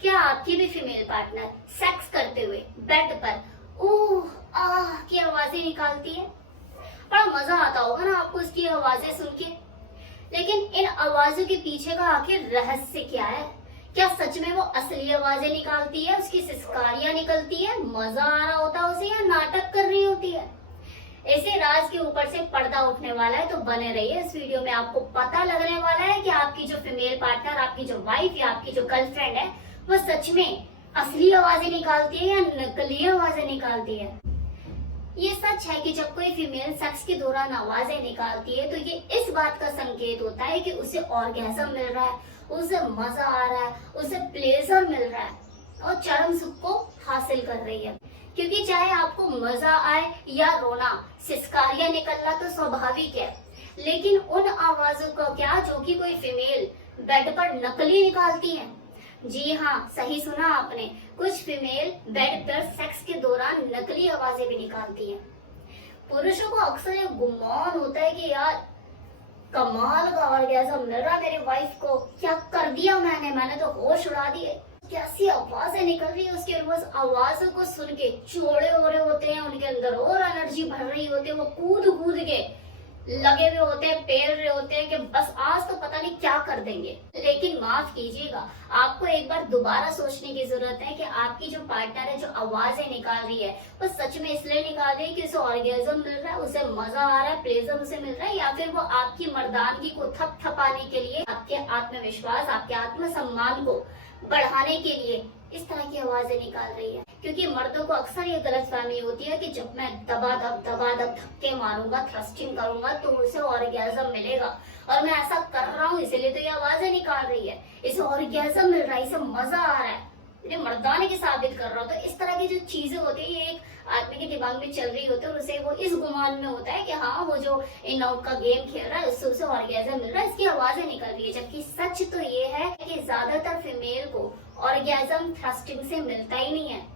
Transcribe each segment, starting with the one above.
क्या आपकी भी फीमेल पार्टनर सेक्स करते हुए बेड पर ओह आह की आवाजें निकालती है? बड़ा मजा आता होगा ना आपको उसकी आवाजें सुन के। लेकिन इन आवाजों के पीछे का आखिर रहस्य क्या है? क्या सच में वो असली आवाजें निकालती है, उसकी सिसकारियां निकलती है, मजा आ रहा होता है उसे, या नाटक कर रही होती है? ऐसे राज के ऊपर से पर्दा उठने वाला है, तो बने रहिए इस वीडियो में। आपको पता लगने वाला है कि आपकी जो फीमेल पार्टनर, आपकी जो वाइफ या आपकी जो गर्लफ्रेंड है, वो सच में असली आवाजें निकालती है या नकली आवाजें निकालती है। ये सच है कि जब कोई फीमेल सेक्स के दौरान आवाजें निकालती है तो ये इस बात का संकेत होता है कि उसे ऑर्गेज़म मिल रहा है, उसे मजा आ रहा है, उसे प्लेजर मिल रहा है और चरम सुख को हासिल कर रही है। क्योंकि चाहे आपको मजा आए या रोना, सिसकारियां निकलना तो स्वाभाविक है, लेकिन उन आवाजों का क्या जो कि कोई फीमेल बेड पर नकली निकालती है। जी हाँ, सही सुना आपने, कुछ फीमेल बेड पर सेक्स के दौरान नकली आवाजें भी निकालती हैं। पुरुषों को अक्सर ये गुमान होता है कि यार कमाल का ऑर्गेज़म मिल रहा मेरी वाइफ को, क्या कर दिया मैंने तो होश उड़ा दिए। कैसी आवाजें निकल रही है उसके, रोज आवाजों को सुन के चौड़े हो रहे होते हैं, उनके अंदर और एनर्जी भर रही होती है, वो कूद कूद के लगे हुए होते हैं, पेल रहे होते हैं कि बस आज तो पता नहीं क्या कर देंगे। लेकिन माफ कीजिएगा, आपको एक बार दोबारा सोचने की जरूरत है कि आपकी जो पार्टनर है, जो आवाजें निकाल रही है, वो सच में इसलिए निकाल रही है कि उसे ऑर्गेज़म मिल रहा है, उसे मजा आ रहा है, प्लेजर उसे मिल रहा है, या फिर वो आपकी मर्दानगी को थपथपाने के लिए, आपके आत्मविश्वास, आपके आत्मसम्मान को बढ़ाने के लिए इस तरह की आवाजें निकाल रही है। क्योंकि मर्दों को अक्सर ये गलतफहमी होती है कि जब मैं दबा दब धक्के मारूंगा, थ्रस्टिंग करूंगा तो उसे ऑर्गेज़म मिलेगा, और मैं ऐसा कर रहा हूँ इसलिए तो ये आवाजें निकाल रही है, इसे ऑर्गेज़म मिल रहा है, इसे मजा आ रहा है, ये मर्दाने की साबित कर रहा हूँ। तो इस तरह की जो चीजें होती है, ये एक आदमी के दिमाग में चल रही होती है और उसे वो इस गुमान में होता है कि हाँ, वो जो इन आउट का गेम खेल रहा है उससे उसे ऑर्गेज़म मिल रहा है, इसकी आवाजें निकल रही है। जबकि सच तो ये है कि ज्यादातर फीमेल को ऑर्गेज़म थ्रस्टिंग से मिलता ही नहीं है,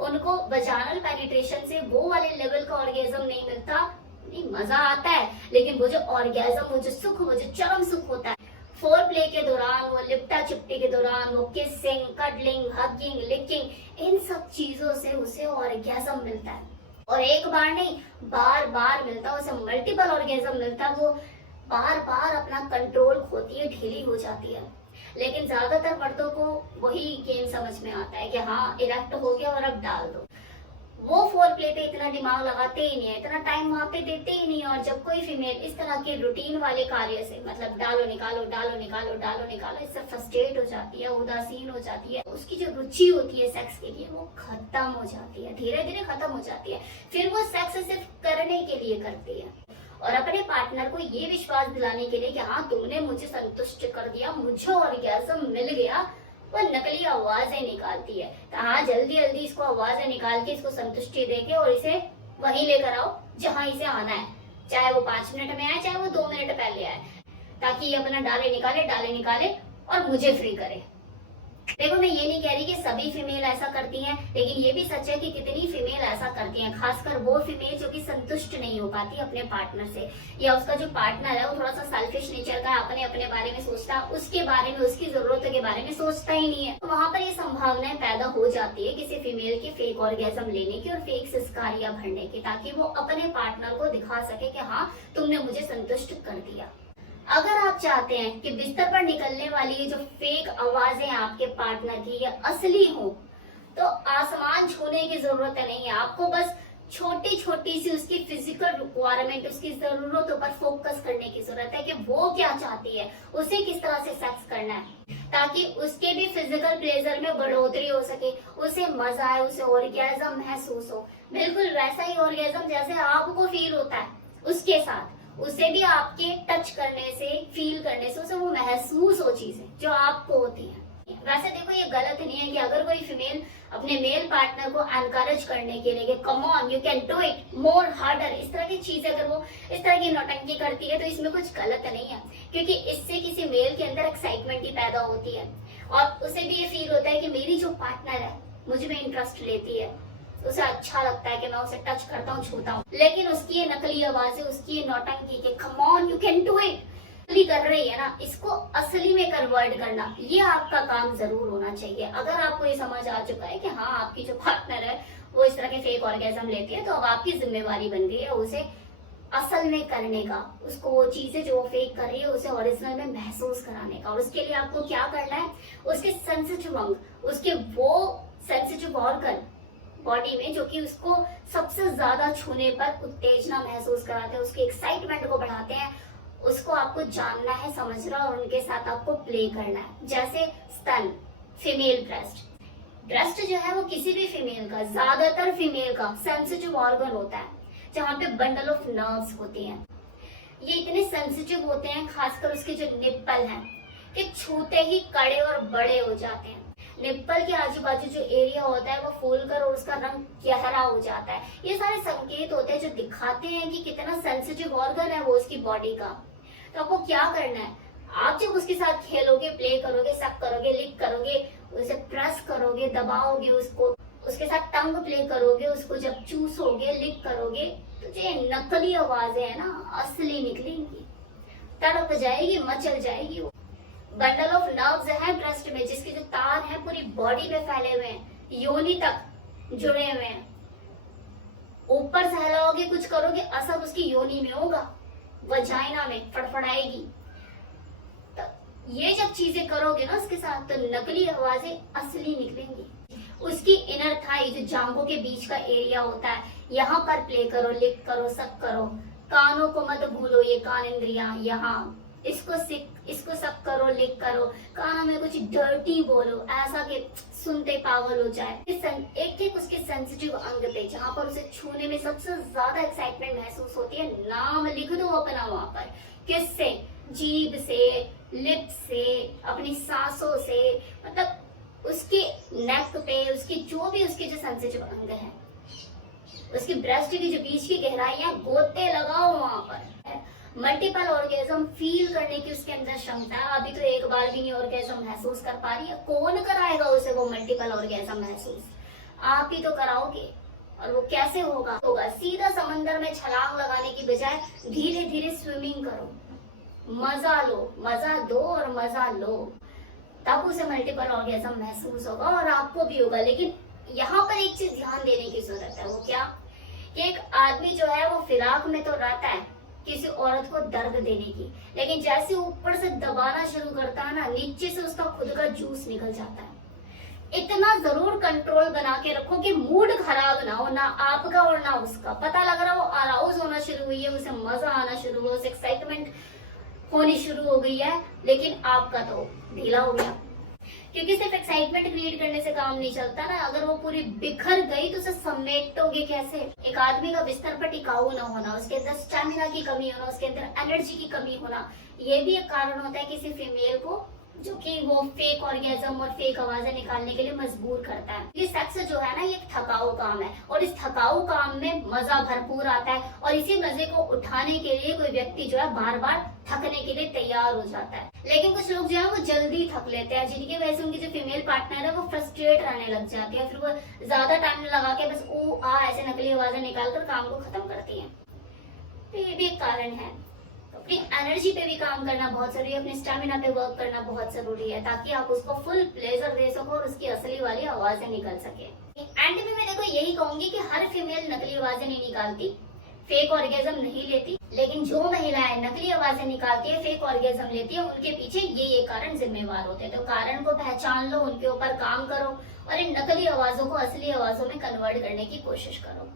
उनको वजाइनल पेनिट्रेशन से वो वाले लेवल का ऑर्गेज़म नहीं मिलता। नहीं, मजा आता है, लेकिन वो जो ऑर्गेज़म, वो जो सुख, वो जो चरम सुख होता है फोर प्ले के दौरान, वो लिपटा चिपटी के दौरान, वो किसिंग, कडलिंग, हगिंग, लिकिंग, इन सब चीजों से उसे ऑर्गेज़म मिलता है। और एक बार नहीं, बार बार मिलता है उसे, मल्टीपल ऑर्गेज़म मिलता है। वो बार बार अपना कंट्रोल खोती है, ढीली हो जाती है। लेकिन ज्यादातर मर्दों को वही गेम समझ में आता है कि हाँ, इरेक्ट हो गया और अब डाल दो। वो फोर प्ले पे इतना दिमाग लगाते ही नहीं है, इतना टाइम वहां पे देते ही नहीं है। और जब कोई फीमेल इस तरह के रूटीन वाले कार्य से, मतलब डालो निकालो डालो निकालो डालो निकालो, इससे फ्रस्ट्रेट हो जाती है, उदासीन हो जाती है, उसकी जो रुचि होती है सेक्स के लिए वो खत्म हो जाती है, धीरे धीरे खत्म हो जाती है। फिर वो सेक्स सिर्फ करने के लिए करती है और अपने पार्टनर को ये विश्वास दिलाने के लिए कि हाँ, तुमने मुझे संतुष्ट कर दिया, मुझे ऑर्गेज़म मिल गया, वो नकली आवाजें निकालती है। तो हाँ, जल्दी जल्दी इसको आवाजें निकाल के इसको संतुष्टि देके और इसे वहीं लेकर आओ जहां इसे आना है, चाहे वो 5 मिनट में आए, चाहे वो 2 मिनट पहले आए, ताकि ये अपना डाले निकाले और मुझे फ्री करे। देखो, मैं ये नहीं कह रही कि सभी फीमेल ऐसा करती हैं, लेकिन ये भी सच है कि कितनी फीमेल ऐसा करती हैं, खासकर वो फीमेल जो कि संतुष्ट नहीं हो पाती अपने पार्टनर से, या उसका जो पार्टनर है वो थोड़ा सा सेल्फिश नेचर का, अपने बारे में सोचता, उसके बारे में, उसकी जरूरतों के बारे में सोचता ही नहीं है। तो वहां पर ये संभावनाएं पैदा हो जाती है किसी फीमेल के फेक ऑर्गेज़म लेने की और फेक सिसकारियां भरने की, ताकि वो अपने पार्टनर को दिखा सके कि हाँ, तुमने मुझे संतुष्ट कर दिया। अगर आप चाहते हैं कि बिस्तर पर निकलने वाली ये जो फेक आवाजें आपके पार्टनर की ये असली हो, तो आसमान छूने की जरूरत नहीं है, आपको बस छोटी छोटी सी उसकी फिजिकल रिक्वायरमेंट, उसकी जरूरतों पर फोकस करने की जरूरत है कि वो क्या चाहती है, उसे किस तरह से सेक्स करना है, ताकि उसके भी फिजिकल प्लेजर में बढ़ोतरी हो सके, उसे मजा आए, उसे ऑर्गेज़म महसूस हो, बिल्कुल वैसा ही ऑर्गेज़म जैसे आपको फील होता है उसके साथ, उसे भी आपके टच करने से, फील करने से उसे वो महसूस हो चीजें जो आपको होती है। वैसे देखो, ये गलत नहीं है कि अगर कोई फीमेल अपने मेल पार्टनर को एनकरेज करने के लिए, come on you can do it more harder, इस तरह की चीजें अगर वो इस तरह की नौटंकी करती है तो इसमें कुछ गलत नहीं है, क्योंकि इससे किसी मेल के अंदर एक्साइटमेंट ही पैदा होती है और उसे भी ये फील होता है कि मेरी जो पार्टनर है मुझ में इंटरेस्ट लेती है, उसे अच्छा लगता है कि मैं उसे टच करता हूँ, छूता हूँ। लेकिन उसकी ये नकली आवाजें, उसकी ये नौटंकी के come on you can do it, असली कर रही है ना, इसको असली में कन्वर्ट करना, ये आपका काम जरूर होना चाहिए। अगर आपको ये समझ आ चुका है कि हाँ आपकी जो पार्टनर है वो इस तरह के फेक ऑर्गेजम लेती है, तो अब आपकी जिम्मेवारी बन गई है उसे असल में करने का, उसको वो चीजें जो वो फेक कर रही है उसे ओरिजिनल में महसूस कराने का। और उसके लिए आपको क्या करना है, उसके सेंसिटिव अंग, उसके वो सेंसिटिव ऑर्गन बॉडी में जो कि उसको सबसे ज्यादा छूने पर उत्तेजना महसूस कराते हैं, उसके एक्साइटमेंट को बढ़ाते हैं, उसको आपको जानना है, समझना और उनके साथ आपको प्ले करना है। जैसे स्तन, फीमेल ब्रेस्ट, ब्रेस्ट जो है वो किसी भी फीमेल का, ज्यादातर फीमेल का सेंसिटिव ऑर्गन होता है जहाँ पे बंडल ऑफ नर्व्स होती हैं। ये इतने सेंसिटिव होते हैं, खासकर उसके जो निप्पल हैं, कि छूते ही कड़े और बड़े हो जाते हैं। निप्पल के आजू बाजू जो एरिया होता है वो फूलकर और उसका रंग गहरा हो जाता है। ये सारे संकेत होते हैं जो दिखाते हैं कि कितना सेंसिटिव ऑर्गन है वो उसकी बॉडी का। तो आपको क्या करना है, आप जब उसके साथ खेलोगे, प्ले करोगे, सक करोगे, लिक करोगे, उसे प्रेस करोगे, दबाओगे उसको, उसके साथ टंग प्ले करोगे, उसको जब चूसोगे, लिक करोगे, तो जो नकली आवाजें है ना असली निकलेंगी, तड़प जाएगी, मचल जाएगी। बंडल ऑफ नर्व्स है ब्रेस्ट में, जिसके जो तार हैं पूरी बॉडी में फैले हुए हैं, योनि तक जुड़े हुए हैं। ऊपर से हिलाओगे, कुछ करोगे, असर उसकी योनि में होगा, वजाइना में फड़फड़ाएगी। तो ये जब चीजें करोगे ना उसके साथ, तो नकली आवाजें असली निकलेंगी। उसकी इनर थाई, जो जांघों के बीच का एरिया होता है, यहाँ पर प्ले करो, लिक करो, सक करो। कानों को मत भूलो, ये कान इंद्रियां, यहाँ इसको सक करो, लिक करो। कानों में कुछ डर्टी बोलो, ऐसा कि सुनते पागल हो जाए। एक एक उसके सेंसिटिव अंग पे, जहाँ पर उसे छूने में सबसे ज्यादा एक्साइटमेंट महसूस होती है, नाम लिख दो अपना वहां पर। किससे? जीभ से, लिप्स से, अपनी सांसों से, मतलब उसके नेक पे, उसके जो भी उसके जो सेंसिटिव अंग है, उसकी ब्रेस्ट की जो बीच की गहराइयां, गोते लगाओ वहां पर। मल्टीपल ऑर्गेजम फील करने की उसके अंदर क्षमता है। अभी तो एक बार भी नहीं ऑर्गेजम महसूस कर पा रही है, कौन कराएगा उसे वो मल्टीपल ऑर्गेजम महसूस? आप ही तो कराओगे। और वो कैसे होगा? सीधा समंदर में छलांग लगाने की बजाय धीरे धीरे स्विमिंग करो, मजा लो, मजा दो और मजा लो, तब उसे मल्टीपल ऑर्गेजम महसूस होगा और आपको भी होगा। लेकिन यहाँ पर एक चीज ध्यान देने की जरूरत है, वो क्या कि एक आदमी जो है वो फिराक में तो रहता है किसी औरत को दर्द देने की, लेकिन जैसे ऊपर से दबाना शुरू करता है ना, नीचे से उसका खुद का जूस निकल जाता है। इतना जरूर कंट्रोल बना के रखो कि मूड खराब ना हो, ना आपका और ना उसका। पता लग रहा हो अराउज होना शुरू हुई है, उसे मजा आना शुरू हुआ, उसे एक्साइटमेंट होनी शुरू हो गई है, लेकिन आपका तो ढीला हो गया। क्योंकि सिर्फ एक्साइटमेंट क्रिएट करने से काम नहीं चलता ना, अगर वो पूरी बिखर गई तो उसे समेटोगे कैसे? एक आदमी का बिस्तर पर टिकाऊ न होना, उसके अंदर स्टेमिना की कमी होना, उसके अंदर एनर्जी की कमी होना, ये भी एक कारण होता है किसी फीमेल को जो कि वो फेक ऑर्गेजम और फेक आवाजें निकालने के लिए मजबूर करता है। ये सेक्स जो है ना, ये एक थकाऊ काम है और इस थकाऊ काम में मजा भरपूर आता है और इसी मजे को उठाने के लिए कोई व्यक्ति जो है बार बार थकने के लिए तैयार हो जाता है। लेकिन कुछ लोग जो है वो जल्दी थक लेते हैं, जिनकी वजह से उनकी जो फीमेल पार्टनर है वो फ्रस्ट्रेट रहने लग जाती है, फिर वो ज्यादा टाइम लगा के बस ओ आ ऐसे नकली आवाजें निकालकर काम को खत्म करती है। तो ये भी एक कारण है। अपनी एनर्जी पे भी काम करना बहुत जरूरी है, अपने स्टेमिना पे वर्क करना बहुत जरूरी है, ताकि आप उसको फुल प्लेजर दे सको और उसकी असली वाली आवाजें निकल सके। एंड में मैं देखो यही कहूंगी कि हर फीमेल नकली आवाजें नहीं निकालती, फेक ऑर्गेजम नहीं लेती, लेकिन जो महिलाएं नकली आवाजें निकालती है, फेक ऑर्गेजम लेती है, उनके पीछे ये कारण जिम्मेवार होते हैं। तो कारण को पहचान लो, उनके ऊपर काम करो और इन नकली आवाजों को असली आवाजों में कन्वर्ट करने की कोशिश करो।